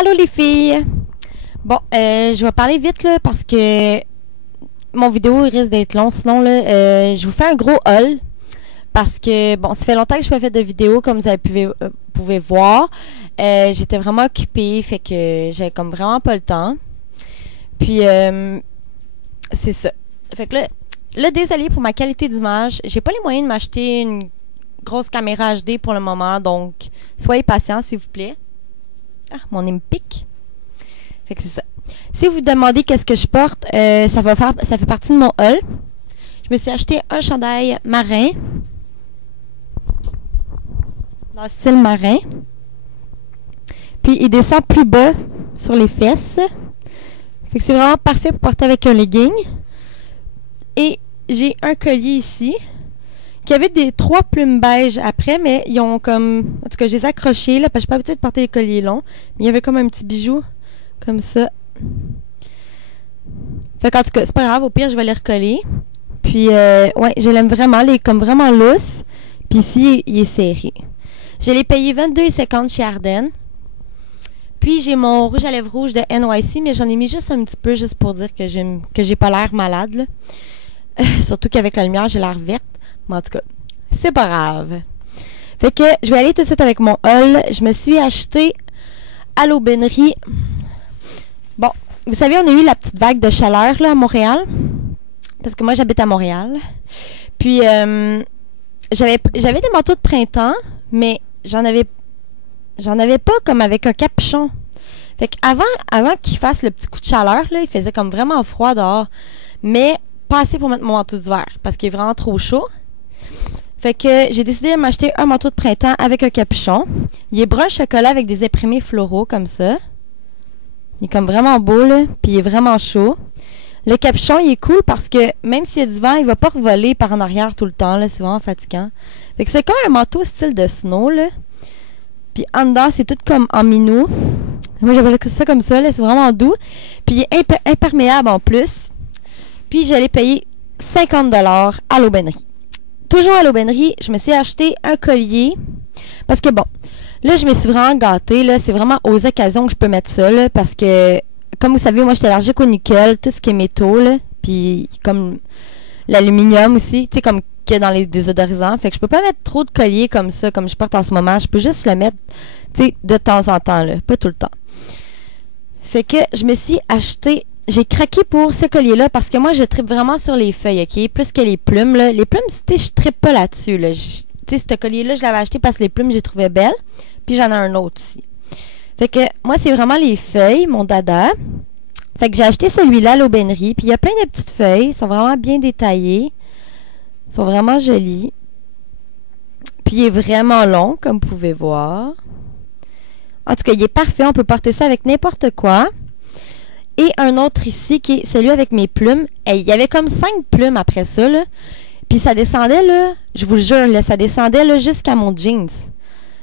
Allô les filles! Bon, je vais parler vite là parce que mon vidéo il risque d'être long. Sinon, là, je vous fais un gros haul. Parce que, bon, ça fait longtemps que je n'ai pas fait de vidéo, comme vous pouvez voir. J'étais vraiment occupée, fait que j'avais comme vraiment pas le temps. Puis, c'est ça. Fait que là, désolé pour ma qualité d'image. J'ai pas les moyens de m'acheter une grosse caméra HD pour le moment, donc soyez patients, s'il vous plaît. Ah, mon nez me pique. Fait que c'est ça. Si vous vous demandez qu'est-ce que je porte, ça fait partie de mon haul. Je me suis acheté un chandail marin. Dans le style marin. Puis il descend plus bas sur les fesses. Fait que c'est vraiment parfait pour porter avec un legging. Et j'ai un collier ici. Qui avait des 3 plumes beige après, mais ils ont comme... En tout cas, je les ai accrochés, là, parce que je suis pas habituée de porter les colliers longs. Mais il y avait comme un petit bijou, comme ça. Fait qu'en tout cas, c'est pas grave, au pire, je vais les recoller. Puis, ouais, je l'aime vraiment, il est comme vraiment lousse. Puis ici, il est serré. Je l'ai payé 22,50 chez Ardennes. Puis, j'ai mon rouge à lèvres rouge de NYC, mais j'en ai mis juste un petit peu, juste pour dire que j'ai pas l'air malade, là. Surtout qu'avec la lumière, j'ai l'air verte. Mais en tout cas, c'est pas grave. Fait que je vais aller tout de suite avec mon haul. Je me suis acheté à l'aubainerie. Bon, vous savez, on a eu la petite vague de chaleur là à Montréal. Parce que moi, j'habite à Montréal. Puis, j'avais des manteaux de printemps, mais j'en avais pas comme avec un capuchon. Fait qu'avant qu'il fasse le petit coup de chaleur, là, il faisait comme vraiment froid dehors. Mais pas assez pour mettre mon manteau d'hiver, parce qu'il est vraiment trop chaud. Fait que j'ai décidé de m'acheter un manteau de printemps avec un capuchon. Il est brun chocolat avec des imprimés floraux comme ça. Il est comme vraiment beau, là, puis il est vraiment chaud. Le capuchon, il est cool parce que même s'il y a du vent, il va pas revoler par en arrière tout le temps, là. C'est vraiment fatigant. Fait que c'est comme un manteau style de snow, là. Puis en dedans, c'est tout comme en minou. Moi, j'appelle ça comme ça, là. C'est vraiment doux. Puis il est imperméable en plus. Puis je l'ai payé 50$ à l'aubainerie. Toujours à l'aubainerie, je me suis acheté un collier. Parce que bon, là, je me suis vraiment gâtée. Là, c'est vraiment aux occasions que je peux mettre ça. Là, parce que, comme vous savez, moi, je suis allergique au nickel, tout ce qui est métaux. Là, puis comme l'aluminium aussi, tu sais, comme qu'il y a dans les désodorisants. Fait que je peux pas mettre trop de colliers comme ça, comme je porte en ce moment. Je peux juste le mettre, tu sais, de temps en temps. Là, pas tout le temps. Fait que je me suis acheté... J'ai craqué pour ce collier-là parce que moi, je tripe vraiment sur les feuilles, OK? Plus que les plumes, là. Les plumes, tu sais, je tripe pas là-dessus, là. Tu sais, ce collier-là, je l'avais acheté parce que les plumes, j'ai trouvé belles. Puis j'en ai un autre aussi. Fait que moi, c'est vraiment les feuilles, mon dada. Fait que j'ai acheté celui-là à l'aubainerie. Puis il y a plein de petites feuilles. Ils sont vraiment bien détaillées. Ils sont vraiment jolis. Puis il est vraiment long, comme vous pouvez voir. En tout cas, il est parfait. On peut porter ça avec n'importe quoi. Et un autre ici, qui est celui avec mes plumes. Hey, il y avait comme 5 plumes après ça, là. Puis ça descendait, là, je vous le jure, là, ça descendait, là, jusqu'à mon jeans.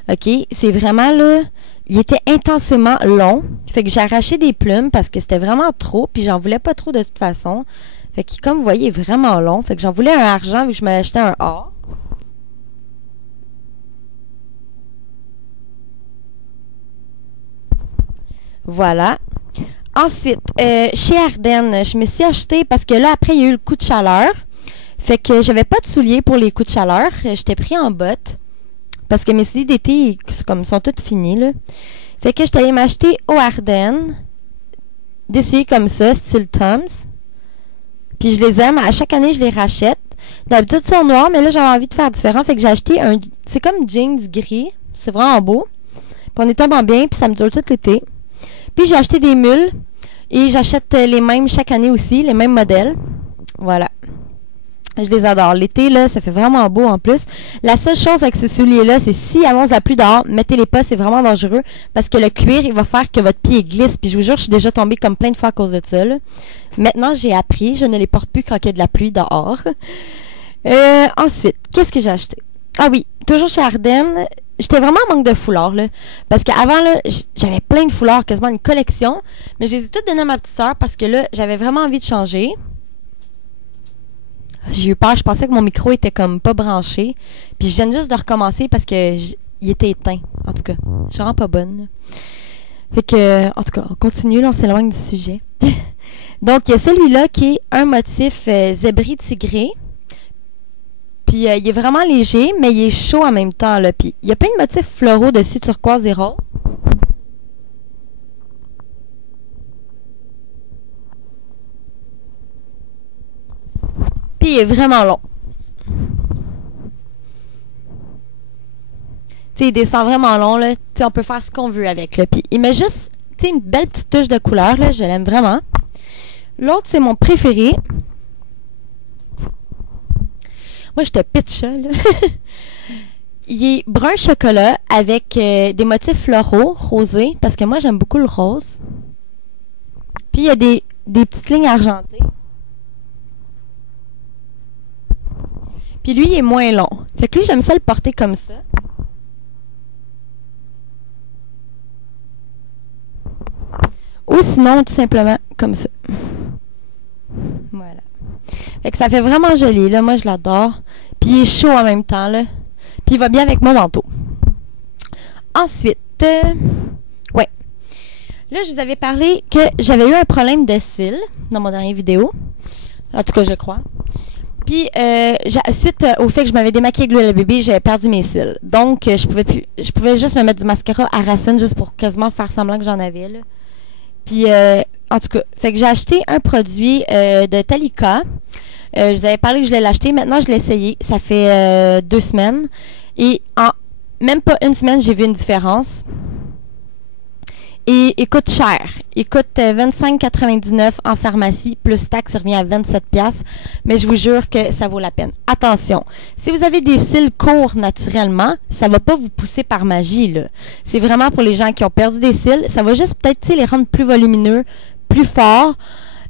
OK? C'est vraiment, là, il était intensément long. Fait que j'ai arraché des plumes parce que c'était vraiment trop. Puis j'en voulais pas trop de toute façon. Fait que, comme vous voyez, il est vraiment long. Fait que j'en voulais un argent vu que je m'avais acheté un or. Voilà. Ensuite, chez Ardennes, je me suis acheté parce que là, après, il y a eu le coup de chaleur. Fait que j'avais pas de souliers pour les coups de chaleur. J'étais pris en bottes. Parce que mes souliers d'été, comme, sont tous finis, là. Fait que j'étais allée m'acheter au Ardennes. Des souliers comme ça, style Tom's. Puis je les aime. À chaque année, je les rachète. D'habitude, ils sont noirs, mais là, j'avais envie de faire différent. Fait que j'ai acheté un... C'est comme jeans gris. C'est vraiment beau. Puis on est tellement bien, puis ça me dure tout l'été. Puis j'ai acheté des mules et j'achète les mêmes chaque année aussi, les mêmes modèles. Voilà. Je les adore. L'été, là, ça fait vraiment beau en plus. La seule chose avec ce soulier-là, c'est si annonce la pluie dehors, mettez-les pas, c'est vraiment dangereux parce que le cuir, il va faire que votre pied glisse. Puis je vous jure, je suis déjà tombée comme plein de fois à cause de ça, là. Maintenant, j'ai appris, je ne les porte plus quand il y a de la pluie dehors. Ensuite, qu'est-ce que j'ai acheté? Ah oui, toujours chez Ardennes. J'étais vraiment en manque de foulards, là. Parce qu'avant, là, j'avais plein de foulards, quasiment une collection. Mais je les ai toutes données à ma petite sœur parce que là, j'avais vraiment envie de changer. J'ai eu peur, je pensais que mon micro était comme pas branché. Puis je viens juste de recommencer parce que il était éteint. En tout cas, je suis vraiment pas bonne. Fait que, en tout cas, on continue, là, on s'éloigne du sujet. Donc, il y a celui-là qui est un motif zébré tigré. Puis, il est vraiment léger, mais il est chaud en même temps, là. Puis, il y a plein de motifs floraux dessus, turquoise et rose. Puis, il est vraiment long. Tu sais, il descend vraiment long, là. Tu sais, on peut faire ce qu'on veut avec, là. Puis, il met juste, tu sais, une belle petite touche de couleur, là. Je l'aime vraiment. L'autre, c'est mon préféré. Moi, je te pitch ça, là. Il est brun chocolat avec des motifs floraux, rosés, parce que moi, j'aime beaucoup le rose. Puis, il y a des petites lignes argentées. Puis, lui, il est moins long. Fait que lui, j'aime ça le porter comme ça. Ou sinon, tout simplement, comme ça. Voilà. Fait que ça fait vraiment joli, là. Moi, je l'adore. Puis, il est chaud en même temps, là. Puis, il va bien avec mon manteau. Ensuite, ouais. Là, je vous avais parlé que j'avais eu un problème de cils dans mon dernière vidéo. En tout cas, je crois. Puis, suite au fait que je m'avais démaquillé avec l'huile à bébé, j'avais perdu mes cils. Donc, je pouvais juste me mettre du mascara à racine juste pour quasiment faire semblant que j'en avais, là. Puis, en tout cas, fait que j'ai acheté un produit de Talika. Je vous avais parlé que je l'ai acheté. Maintenant, je l'ai essayé. Ça fait 2 semaines. Et en même pas une semaine, j'ai vu une différence. Et il coûte cher. Il coûte 25,99 en pharmacie, plus taxe, il revient à 27$. Mais je vous jure que ça vaut la peine. Attention, si vous avez des cils courts naturellement, ça va pas vous pousser par magie, là. C'est vraiment pour les gens qui ont perdu des cils. Ça va juste peut-être les rendre plus volumineux, plus forts,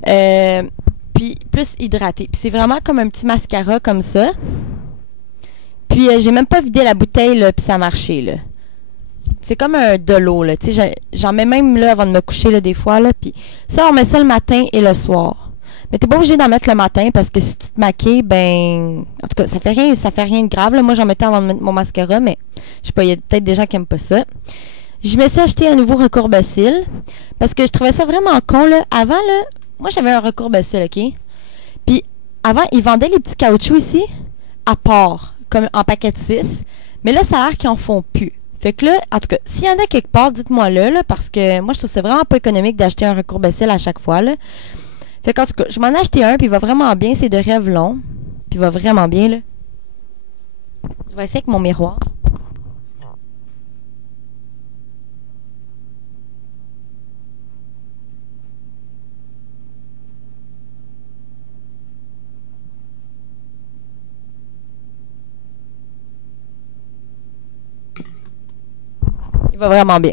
puis plus hydratés. Puis c'est vraiment comme un petit mascara comme ça. Puis j'ai même pas vidé la bouteille, là, puis ça a marché, là. C'est comme un de l'eau, là. Tu sais, j'en mets même, là, avant de me coucher, là, des fois, là. Puis ça, on met ça le matin et le soir. Mais t'es pas obligé d'en mettre le matin parce que si tu te maquilles, ben... En tout cas, ça fait rien de grave, là. Moi, j'en mettais avant de mettre mon mascara, mais je sais pas, il y a peut-être des gens qui aiment pas ça. Je me suis acheté un nouveau recourbe-cils parce que je trouvais ça vraiment con, là. Avant, là, moi, j'avais un recourbe-cils, OK? Puis avant, ils vendaient les petits caoutchoucs ici à part, comme en paquet de 6. Mais là, ça a l'air qu'ils en font plus. Fait que là, en tout cas, s'il y en a quelque part, dites-moi là, parce que moi, je trouve ça vraiment pas économique d'acheter un recourbe-cils à chaque fois, là. Fait qu'en tout cas, je m'en ai acheté un, puis il va vraiment bien. C'est de Revlon. Puis il va vraiment bien, là. Je vais essayer avec mon miroir. Il va vraiment bien.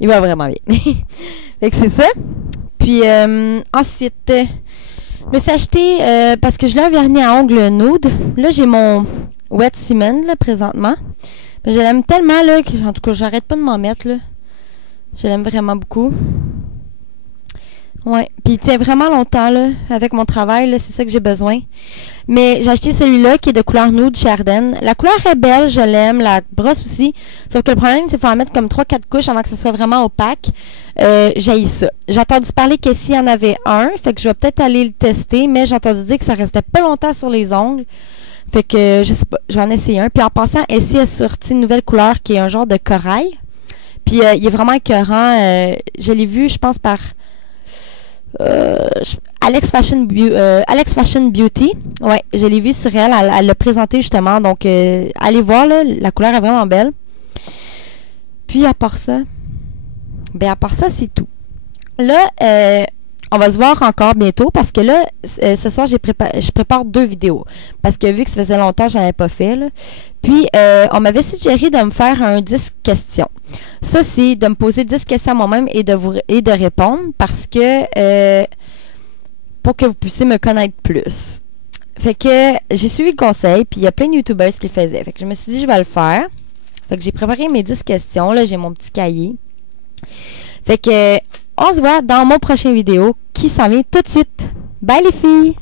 Il va vraiment bien. Fait que c'est ça. Puis ensuite, je me suis acheté, parce que je l'ai un vernis à ongles nude. Là, j'ai mon Wet Cement, là, présentement. Mais je l'aime tellement, là, que, en tout cas, j'arrête pas de m'en mettre, là. Je l'aime vraiment beaucoup. Ouais, puis il tient vraiment longtemps, là, avec mon travail, là, c'est ça que j'ai besoin. Mais j'ai acheté celui-là qui est de couleur nude chez Ardennes. La couleur est belle, je l'aime, la brosse aussi. Sauf que le problème, c'est qu'il faut en mettre comme 3-4 couches avant que ce soit vraiment opaque. J'haïs ça. J'ai entendu parler qu'Essie en avait un, fait que je vais peut-être aller le tester, mais j'ai entendu dire que ça restait pas longtemps sur les ongles. Fait que, je sais pas, je vais en essayer un. Puis en passant, Essie a sorti une nouvelle couleur qui est un genre de corail. Puis il est vraiment écœurant. Je l'ai vu, je pense, par... Alex Fashion Beauty. Ouais, je l'ai vu sur elle. Elle l'a présenté justement. Donc, allez voir, là, la couleur est vraiment belle. Puis, à part ça, c'est tout. Là, on va se voir encore bientôt parce que là, ce soir, je prépare 2 vidéos. Parce que vu que ça faisait longtemps que je n'en avais pas fait, là. Puis, on m'avait suggéré de me faire un 10 questions. Ça, c'est de me poser 10 questions à moi-même et de répondre parce que pour que vous puissiez me connaître plus. Fait que j'ai suivi le conseil, puis il y a plein de YouTubers qui le faisaient. Fait que je me suis dit, je vais le faire. Fait que j'ai préparé mes 10 questions. Là, j'ai mon petit cahier. Fait que on se voit dans mon prochain vidéo qui s'en vient tout de suite. Bye les filles!